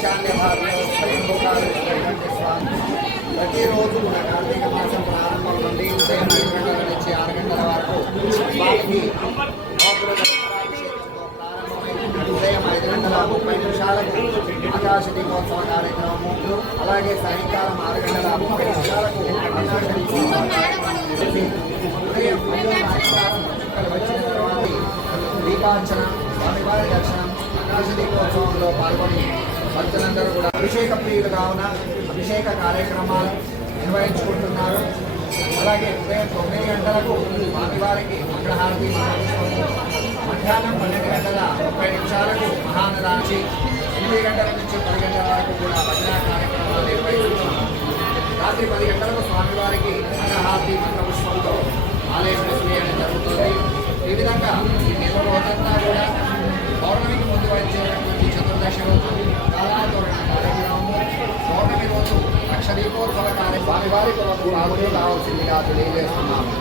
ఈశాన్య భాగంలో స్వయంభూకాలు స్వామి ప్రతిరోజు కూడా కార్తీక మాసం ప్రారంభం నుండి ఉదయం 5 గంటల నుంచి 6 గంటల వరకు స్వామికి అభిషేకంతో ప్రారంభమై ఉదయం 5:30 ఆకాశ దీపోత్సవ కార్యక్రమము, అలాగే సాయంకాలం 6:30 ఆకాశ దీపోత్సవ ఉదయం వచ్చిన తర్వాత దీపార్చన, స్వామివారి దర్శనం, ఆకాశ దీపోత్సవంలో పాల్గొని భక్తులందరూ కూడా అభిషేక ప్రియులు కావున అభిషేక కార్యక్రమాలు నిర్వహించుకుంటున్నారు. అలాగే ఉదయం 9 గంటలకు స్వామివారికి మంగళహారతి మధ్యాహ్నం 12:30 మహానదాచి 8 గంటల నుంచి 10 గంటల వరకు కూడా భజన కార్యక్రమాలు నిర్వహిస్తున్నాం. రాత్రి 10 గంటలకు స్వామివారికి మంగళహారతి మంత్రపుష్పంతో ఆలయం చేయడం జరుగుతుంది. ఈ విధంగా ఈ నెల రోజంతా కూడా పౌర్ణమికి ముందు వచ్చేటువంటి చతుర్దశి రోజు కాలాతోరణ కార్యక్రమము, పౌర్ణమి రోజు లక్ష దీపోత్సవ స్వామివారి కొరకు పాల్గొని రావాల్సిందిగా తెలియజేస్తున్నాము.